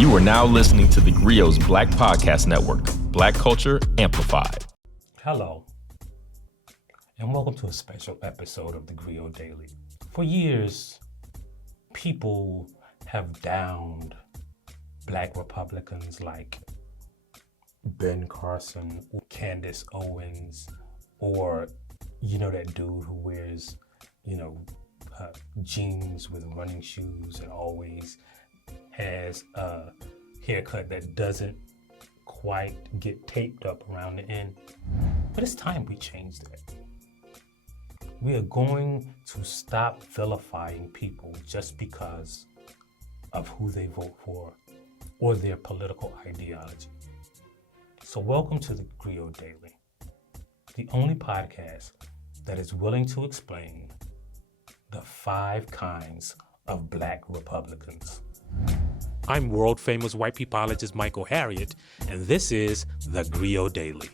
You are now listening to the Grio's Black Podcast Network, Black Culture Amplified. Hello, and welcome to a special episode of TheGrio Daily. For years, people have downed Black Republicans like Ben Carson, or Candace Owens, or, that dude who wears, jeans with running shoes and always has a haircut that doesn't quite get taped up around the end. But it's time we change that. We are going to stop vilifying people just because of who they vote for or their political ideology. So welcome to the TheGrio Daily, the only podcast that is willing to explain the 5 kinds of Black Republicans. I'm world-famous white peopleologist Michael Harriot, and this is TheGrio Daily.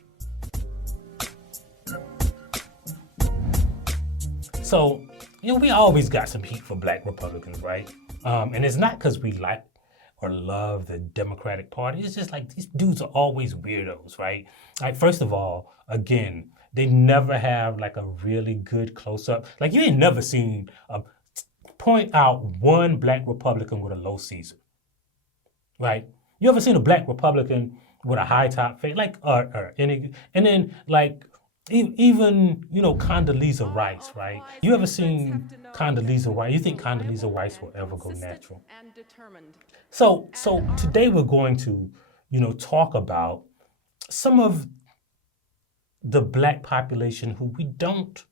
So, we always got some heat for Black Republicans, right? And it's not because we like or love the Democratic Party. It's just like these dudes are always weirdos, right? Like, first of all, again, they never have like a really good close-up. Like, you ain't never seen point out one Black Republican with a low Caesar, right? You ever seen a Black Republican with a high top face, like, and then like even Condoleezza Rice, right? You ever seen Condoleezza Rice? You think Condoleezza Rice will ever go natural? So today we're going to talk about some of the Black population who we don't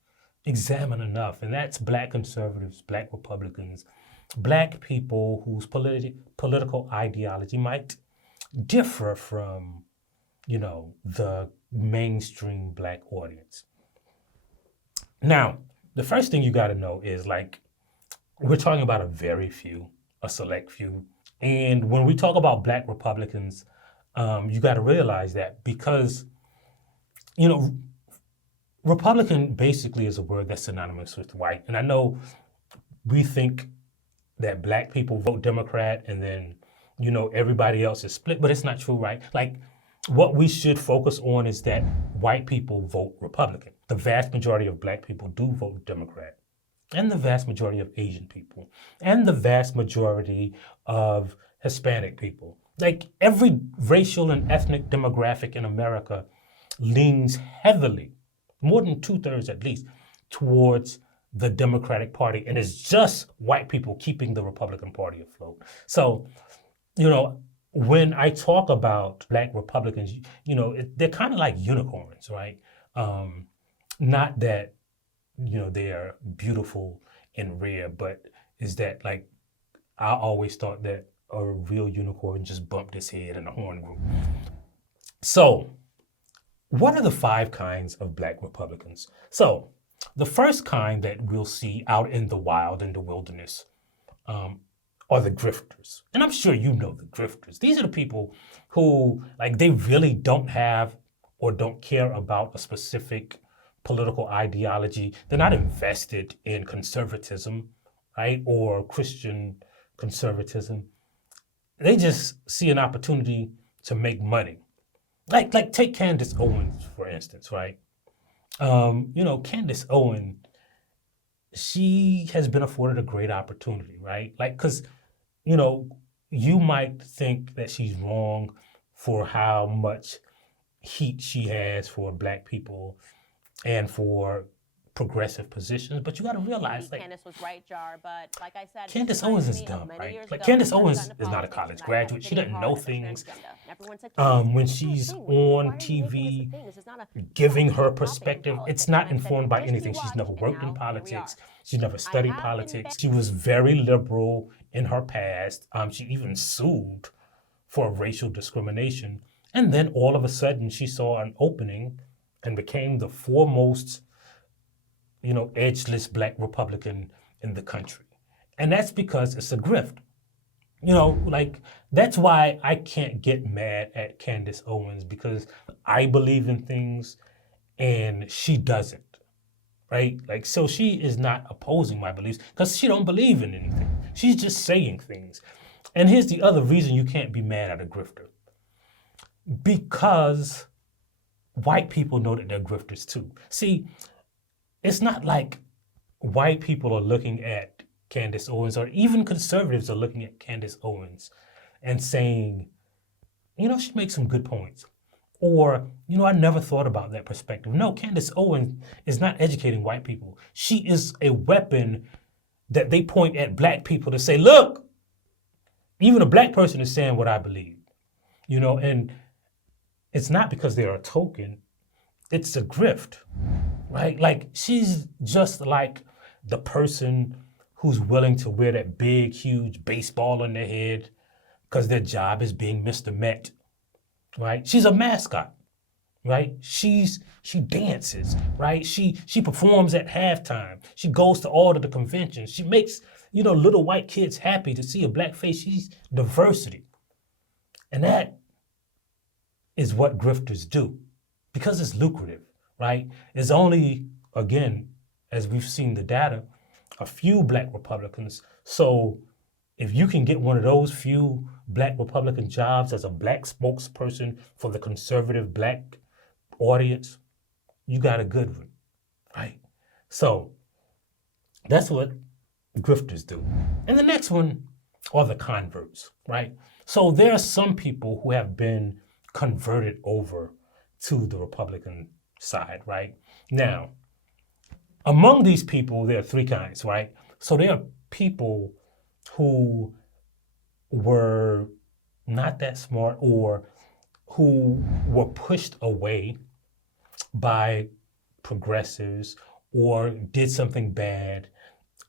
examine enough, and that's Black conservatives, Black Republicans, Black people whose political ideology might differ from, the mainstream Black audience. Now, the first thing you got to know is we're talking about a select few. And when we talk about Black Republicans, you got to realize that because, Republican basically is a word that's synonymous with white. And I know we think that Black people vote Democrat and then, everybody else is split, but it's not true, right? Like, what we should focus on is that white people vote Republican. The vast majority of Black people do vote Democrat, and the vast majority of Asian people, and the vast majority of Hispanic people. Like, every racial and ethnic demographic in America leans heavily, more than 2/3 at least, towards the Democratic Party, and it's just white people keeping the Republican Party afloat. So, when I talk about Black Republicans, they're kind of like unicorns, right? Not that, they are beautiful and rare, but is that like, I always thought that a real unicorn just bumped its head and the horn grew. So, what are the 5 kinds of Black Republicans? So, the first kind that we'll see out in the wild, in the wilderness, are the Grifters. And I'm sure you know the Grifters. These are the people who, they really don't have or don't care about a specific political ideology. They're not invested in conservatism, right, or Christian conservatism. They just see an opportunity to make money. Like take Candace Owens, for instance, right? Candace Owens, she has been afforded a great opportunity, right? Because, you might think that she's wrong for how much heat she has for Black people and for progressive positions, but you got to realize, Candace was right, Jar, but like I said, Candace Owens is dumb, right? Candace Owens is not a college graduate. She doesn't know things. When she's on TV giving her perspective, it's not informed by anything. She's never worked in politics. She's never studied politics. She was very liberal in her past. She even sued for racial discrimination. And then all of a sudden she saw an opening and became the foremost edgeless Black Republican in the country. And that's because it's a grift. That's why I can't get mad at Candace Owens, because I believe in things and she doesn't, right? So she is not opposing my beliefs because she don't believe in anything. She's just saying things. And here's the other reason you can't be mad at a grifter. Because white people know that they're grifters too. See, it's not like white people are looking at Candace Owens, or even conservatives are looking at Candace Owens and saying, she makes some good points. Or, I never thought about that perspective. No, Candace Owens is not educating white people. She is a weapon that they point at black people to say, look, even a black person is saying what I believe. And it's not because they're a token, it's a grift, right? Like, she's just like the person who's willing to wear that big, huge baseball on their head because their job is being Mr. Met, right? She's a mascot, right? She dances, right? She performs at halftime. She goes to all of the conventions. She makes, little white kids happy to see a black face. She's diversity. And that is what grifters do because it's lucrative, right? It's only, again, as we've seen the data, a few black Republicans. So if you can get one of those few black Republican jobs as a black spokesperson for the conservative black audience, you got a good one, right? So that's what grifters do. And the next one are the converts, right? So there are some people who have been converted over to the Republican side, right? Now, among these people, there are three kinds, right? So there are people who were not that smart or who were pushed away by progressives or did something bad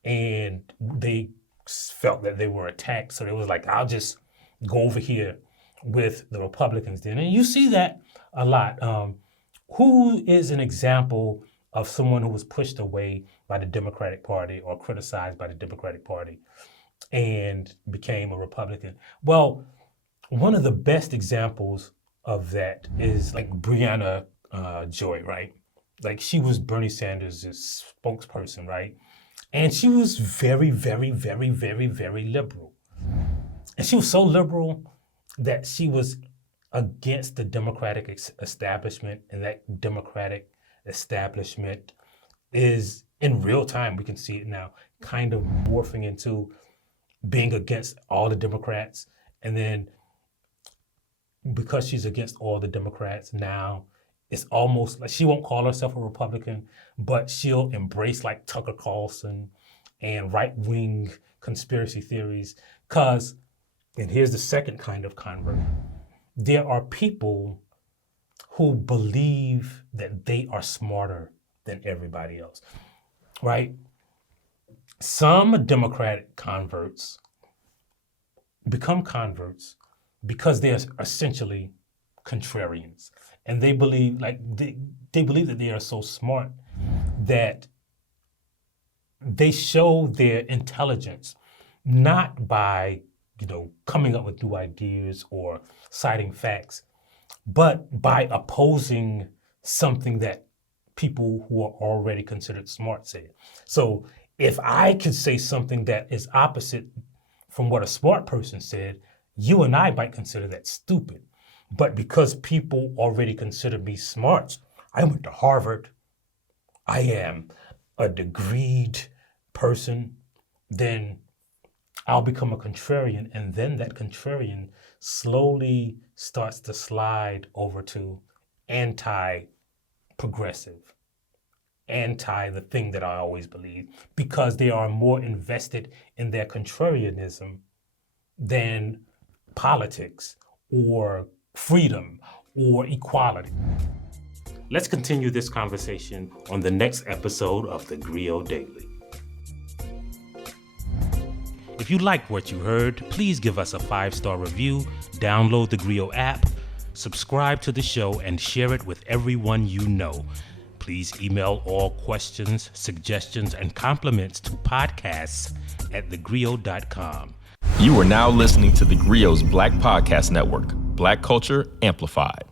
and they felt that they were attacked. So they was like, I'll just go over here with the Republicans then. And you see that a lot. Who is an example of someone who was pushed away by the Democratic Party or criticized by the Democratic Party and became a Republican? Well, one of the best examples of that is like Brianna Joy, right? Like, she was Bernie Sanders' spokesperson, right? And she was very, very, very, very, very liberal. And she was so liberal that she was against the Democratic establishment, and that Democratic establishment is, in real time, we can see it now, kind of morphing into being against all the Democrats. And then because she's against all the Democrats now, it's almost like she won't call herself a Republican, but she'll embrace like Tucker Carlson and right-wing conspiracy theories. Because, and here's the second kind of convert, there are people who believe that they are smarter than everybody else, right? Some Democratic converts become converts because they're essentially contrarians. And they believe they believe that they are so smart that they show their intelligence not by, coming up with new ideas or citing facts, but by opposing something that people who are already considered smart say. So if I could say something that is opposite from what a smart person said, you and I might consider that stupid. But because people already consider me smart, I went to Harvard, I am a degreed person, then I'll become a contrarian, and then that contrarian slowly starts to slide over to anti-progressive, anti the thing that I always believed, because they are more invested in their contrarianism than politics or freedom or equality. Let's continue this conversation on the next episode of TheGrio Daily. If you liked what you heard, please give us a 5-star review, download the TheGrio app, subscribe to the show, and share it with everyone you know. Please email all questions, suggestions, and compliments to podcasts@thegrio.com. You are now listening to TheGrio's Black Podcast Network, Black Culture Amplified.